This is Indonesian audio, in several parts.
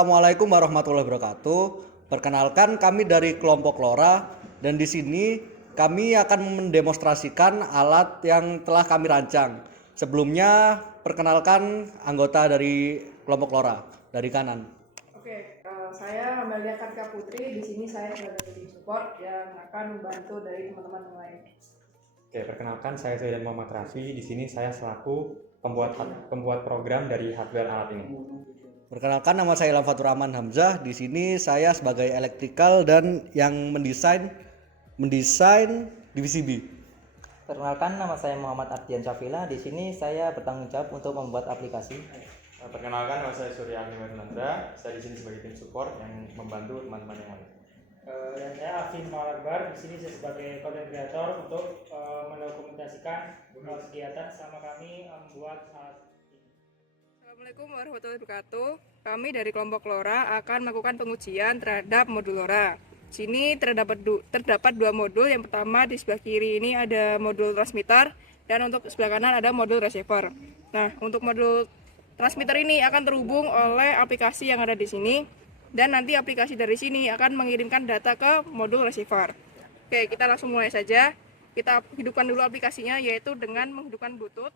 Assalamualaikum warahmatullahi wabarakatuh. Perkenalkan kami dari kelompok LoRa dan di sini kami akan mendemonstrasikan alat yang telah kami rancang. Sebelumnya perkenalkan anggota dari kelompok LoRa dari kanan. Oke, saya Amalia Kartika Putri. Di sini saya sebagai tim support yang akan membantu dari teman-teman yang lain. Oke, perkenalkan saya Soidan Muhammad Raffi. Di sini saya selaku pembuat program dari hardware alat ini. Perkenalkan nama saya Ilham Fatur Rahman Hamzah. Di sini saya sebagai electrical dan yang mendesain divisi B. Perkenalkan, nama saya Muhammad Ardian Syafila. Di sini saya bertanggung jawab untuk membuat aplikasi. Perkenalkan, nama saya Surya Agni Nandra. Saya di sini sebagai tim support yang membantu teman-teman yang lain. Dan saya Afin Malakbar. Di sini saya sebagai content creator untuk mendokumentasikan kegiatan selama kami membuat alat ini. Assalamualaikum warahmatullahi wabarakatuh. Kami dari kelompok LoRa akan melakukan pengujian terhadap modul LoRa. Di sini terdapat dua modul. Yang pertama di sebelah kiri ini ada modul transmitter dan untuk sebelah kanan ada modul receiver. Nah, untuk modul transmitter ini akan terhubung oleh aplikasi yang ada di sini. Dan nanti aplikasi dari sini akan mengirimkan data ke modul receiver. Oke, kita langsung mulai saja. Kita hidupkan dulu aplikasinya, yaitu dengan menghidupkan Bluetooth.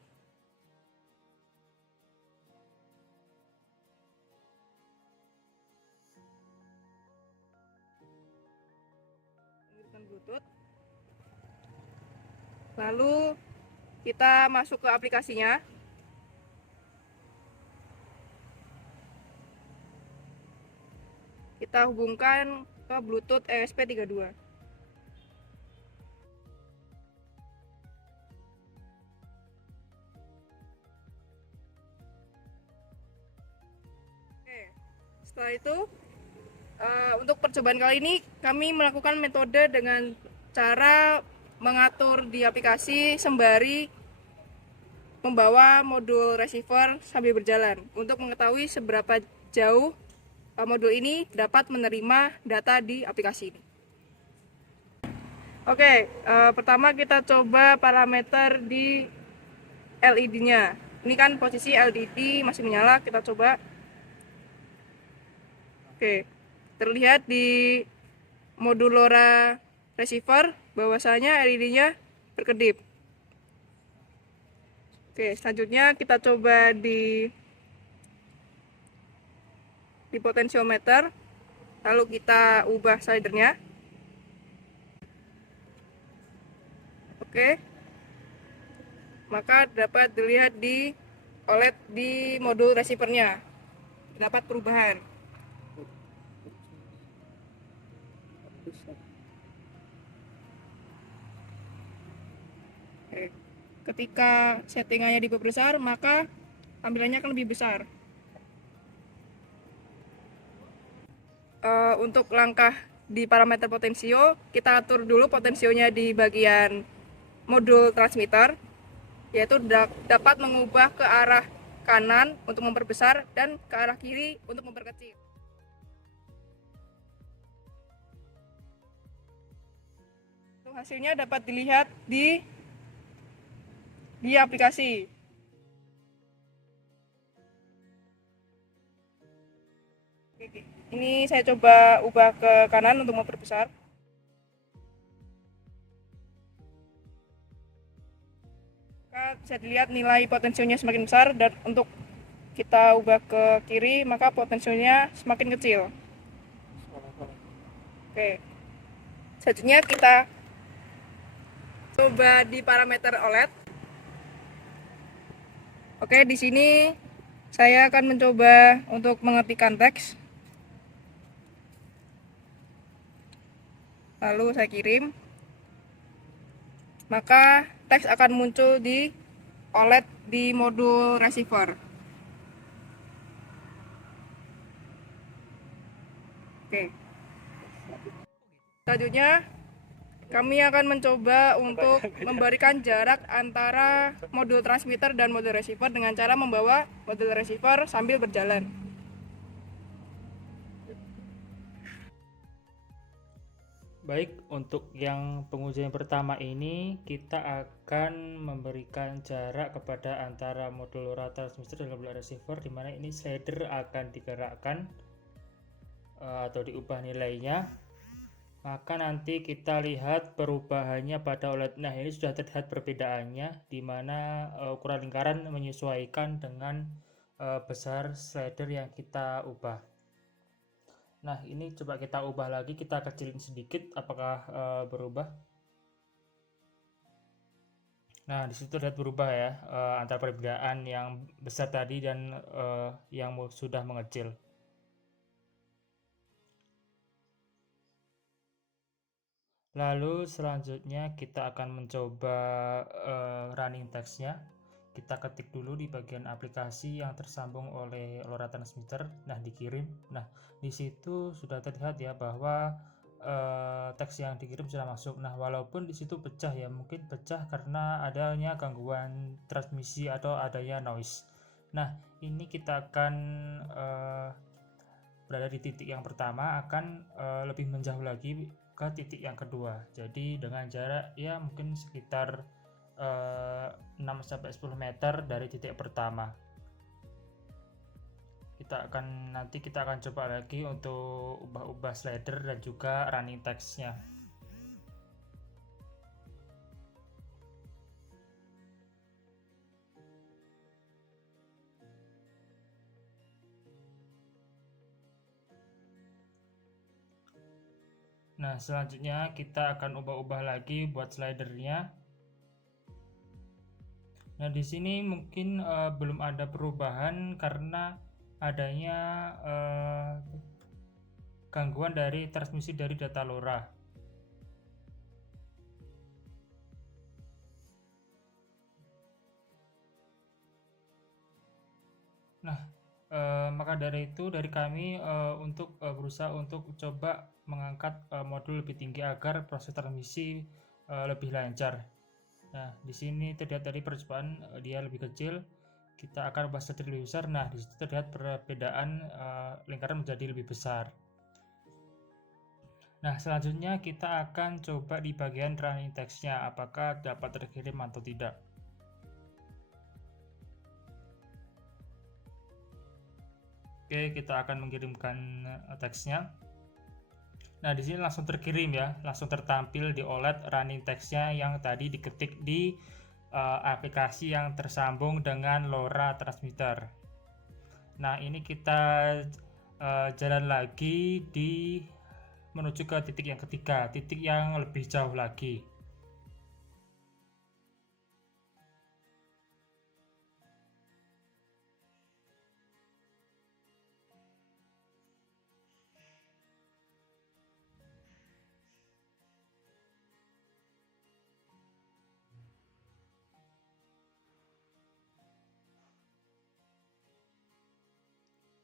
Lalu kita masuk ke aplikasinya. Kita hubungkan ke Bluetooth ESP32. Oke, setelah itu untuk percobaan kali ini kami melakukan metode dengan cara mengatur di aplikasi sembari membawa modul receiver sambil berjalan untuk mengetahui seberapa jauh modul ini dapat menerima data di aplikasi ini. Oke, pertama kita coba parameter di LED-nya. Ini kan posisi LED masih menyala, kita coba. Oke, terlihat di modul LoRa receiver bahwasanya LED-nya berkedip. Oke, selanjutnya kita coba di potensiometer, lalu kita ubah slidernya. Oke, maka dapat dilihat di OLED di modul receivernya dapat perubahan. Oke. Ketika settingannya diperbesar, maka tampilannya akan lebih besar. Untuk langkah di parameter potensio, kita atur dulu potensionya di bagian modul transmitter, yaitu dapat mengubah ke arah kanan untuk memperbesar dan ke arah kiri untuk memperkecil. Hasilnya dapat dilihat di aplikasi. Ini saya coba ubah ke kanan untuk memperbesar. Maka bisa dilihat nilai potensinya semakin besar, dan untuk kita ubah ke kiri maka potensinya semakin kecil. Oke. Selanjutnya kita coba di parameter OLED. Oke, di sini saya akan mencoba untuk mengetikkan teks. Lalu saya kirim. Maka teks akan muncul di OLED di modul receiver. Oke. Selanjutnya kami akan mencoba untuk memberikan jarak antara modul transmitter dan modul receiver dengan cara membawa modul receiver sambil berjalan. Baik, untuk yang pengujian pertama ini kita akan memberikan jarak kepada antara modul LoRa transmitter dan modul receiver, di mana ini slider akan digerakkan atau diubah nilainya, maka nanti kita lihat perubahannya pada OLED. Nah, ini sudah terlihat perbedaannya, di mana ukuran lingkaran menyesuaikan dengan besar slider yang kita ubah. Nah, ini coba kita ubah lagi, kita kecilin sedikit, apakah berubah? Nah, di situ terlihat berubah ya, antara perbedaan yang besar tadi dan yang sudah mengecil. Lalu selanjutnya kita akan mencoba running text-nya. Kita ketik dulu di bagian aplikasi yang tersambung oleh LoRa transmitter. Nah, dikirim. Nah, di situ sudah terlihat ya bahwa teks yang dikirim sudah masuk. Nah, walaupun di situ pecah ya, mungkin pecah karena adanya gangguan transmisi atau adanya noise. Nah, ini kita akan berada di titik yang pertama, akan lebih menjauh lagi ke titik yang kedua. Jadi dengan jarak ya mungkin sekitar 6-10 meter dari titik pertama. Nanti kita akan coba lagi untuk ubah-ubah slider dan juga running text-nya. Nah, selanjutnya kita akan ubah-ubah lagi buat slidernya. Nah, di sini mungkin belum ada perubahan karena adanya gangguan dari transmisi dari data LoRa. Nah, maka dari itu dari kami untuk berusaha untuk coba mengangkat modul lebih tinggi agar proses transmisi lebih lancar. Nah, di sini terlihat dari percobaan dia lebih kecil. Kita akan ubah slider lebih besar. Nah, di situ terlihat perbedaan lingkaran menjadi lebih besar. Nah, selanjutnya kita akan coba di bagian running text-nya apakah dapat terkirim atau tidak. Oke, kita akan mengirimkan teksnya. Nah, di sini langsung terkirim ya, langsung tertampil di OLED running text-nya yang tadi diketik di aplikasi yang tersambung dengan LoRa transmitter. Nah, ini kita jalan lagi menuju ke titik yang ketiga, titik yang lebih jauh lagi.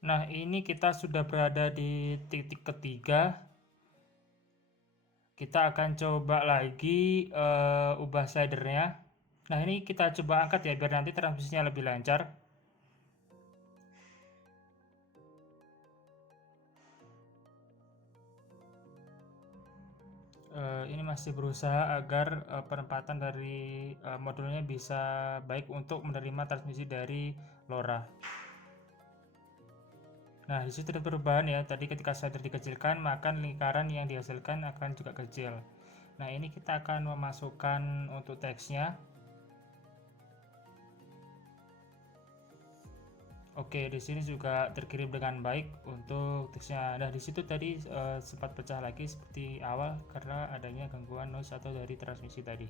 Nah, ini kita sudah berada di titik ketiga. Kita akan coba lagi ubah slidernya. Nah, ini kita coba angkat ya biar nanti transmisinya lebih lancar. Ini masih berusaha agar penempatan dari modulnya bisa baik untuk menerima transmisi dari LoRa. Nah, di situ ada perubahan ya. Tadi ketika slider dikecilkan, maka lingkaran yang dihasilkan akan juga kecil. Nah, ini kita akan memasukkan untuk teksnya. Oke, di sini juga terkirim dengan baik untuk teksnya. Nah, di situ tadi sempat pecah lagi seperti awal karena adanya gangguan noise atau dari transmisi tadi.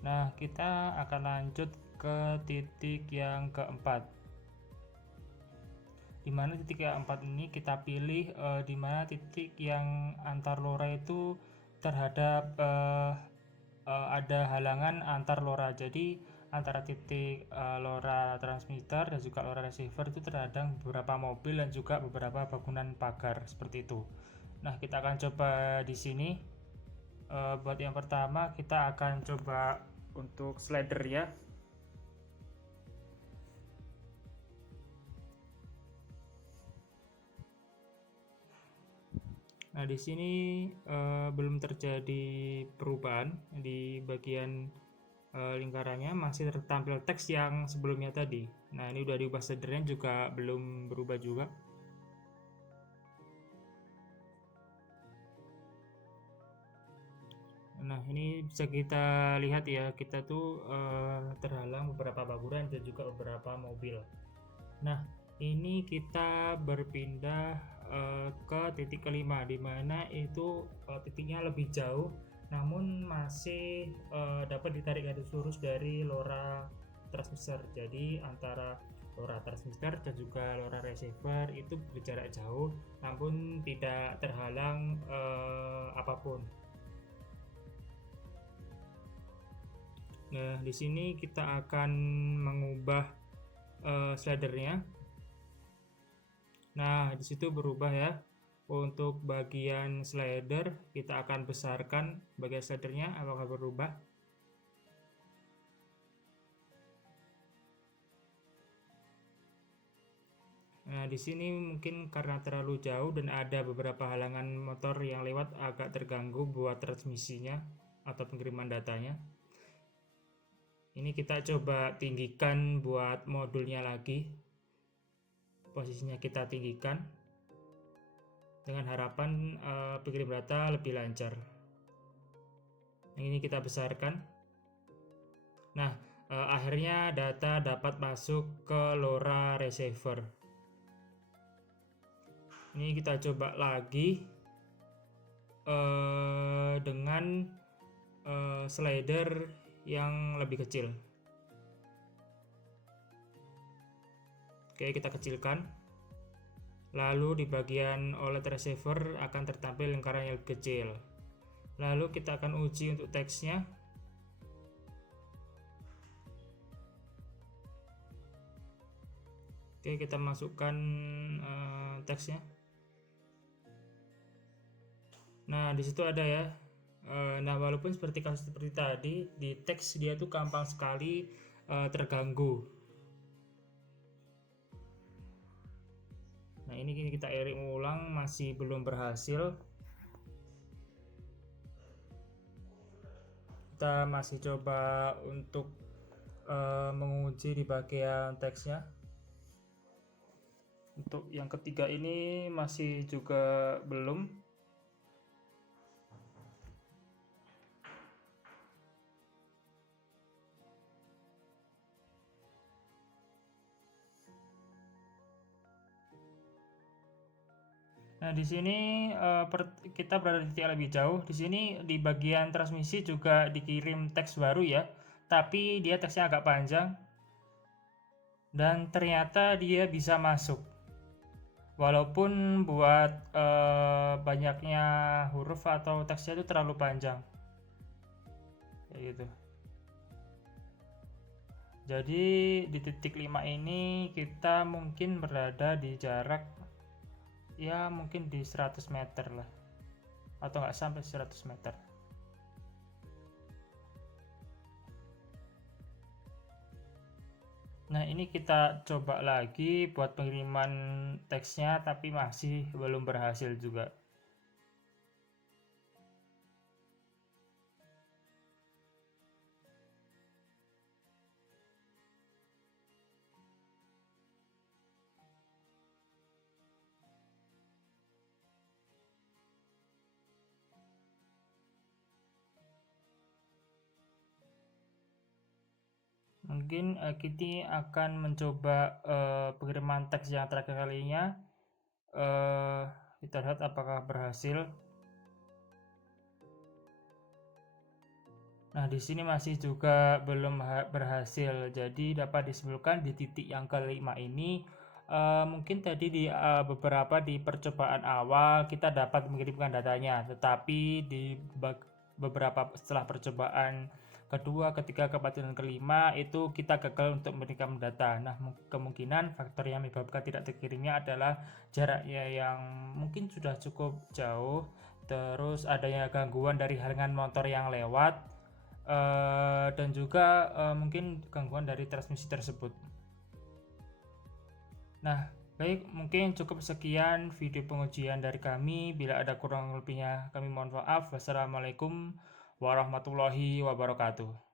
Nah, kita akan lanjut ke titik yang keempat. Di mana titik yang keempat ini kita pilih di mana titik yang antar LoRa itu terhadap ada halangan antar LoRa. Jadi antara titik LoRa transmitter dan juga LoRa receiver itu terhadang beberapa mobil dan juga beberapa bangunan pagar seperti itu. Nah, kita akan coba di sini. Buat yang pertama kita akan coba untuk slider ya. Nah, di sini belum terjadi perubahan di bagian lingkarannya, masih tertampil teks yang sebelumnya tadi. Nah, ini udah diubah slidernya juga belum berubah juga. Nah, ini bisa kita lihat ya, kita tuh terhalang beberapa baguran dan juga beberapa mobil. Nah, ini kita berpindah ke titik kelima, di mana itu titiknya lebih jauh, namun masih dapat ditarik garis lurus dari LoRa transmitter. Jadi antara LoRa transmitter dan juga LoRa receiver itu berjarak jauh, namun tidak terhalang apapun. Nah, di sini kita akan mengubah slidernya. Nah, di situ berubah ya. Untuk bagian slider kita akan besarkan bagian slidernya, apakah berubah? Nah, di sini mungkin karena terlalu jauh dan ada beberapa halangan motor yang lewat, agak terganggu buat transmisinya atau pengiriman datanya. Ini kita coba tinggikan buat modulnya lagi. Posisinya kita tinggikan dengan harapan pengirim data lebih lancar. Ini kita besarkan. Nah, akhirnya data dapat masuk ke LoRa receiver. Ini kita coba lagi dengan slider yang lebih kecil. Oke, kita kecilkan. Lalu di bagian OLED receiver akan tertampil lingkaran yang lebih kecil. Lalu kita akan uji untuk teksnya. Oke, kita masukkan teksnya. Nah, di situ ada ya. Nah, walaupun seperti kasus seperti tadi, di teks dia tuh gampang sekali terganggu. Nah, ini kita iring ulang, masih belum berhasil. Kita masih coba untuk menguji di bagian teksnya. Untuk yang ketiga ini masih juga belum. Nah, di sini kita berada di titik lebih jauh. Di sini di bagian transmisi juga dikirim teks baru ya, tapi dia teksnya agak panjang dan ternyata dia bisa masuk. Walaupun buat banyaknya huruf atau teksnya itu terlalu panjang. Kayak gitu. Jadi di titik 5 ini kita mungkin berada di jarak ya mungkin di 100 meter lah, atau nggak sampai 100 meter. Nah, ini kita coba lagi buat pengiriman teksnya, tapi masih belum berhasil juga. Mungkin kita akan mencoba pengiriman teks yang terakhir kalinya. Kita lihat apakah berhasil. Nah, di sini masih juga belum berhasil. Jadi dapat disimpulkan di titik yang kelima ini mungkin tadi di beberapa di percobaan awal kita dapat mengirimkan datanya, tetapi di beberapa setelah percobaan kedua, ketiga, keempat, dan kelima itu kita gagal untuk mengirimkan data. Nah, kemungkinan faktor yang menyebabkan tidak terkirimnya adalah jaraknya yang mungkin sudah cukup jauh, terus adanya gangguan dari halangan motor yang lewat, dan juga mungkin gangguan dari transmisi tersebut. Nah, baik, mungkin cukup sekian video pengujian dari kami. Bila ada kurang lebihnya kami mohon maaf. Wassalamualaikum warahmatullahi wabarakatuh.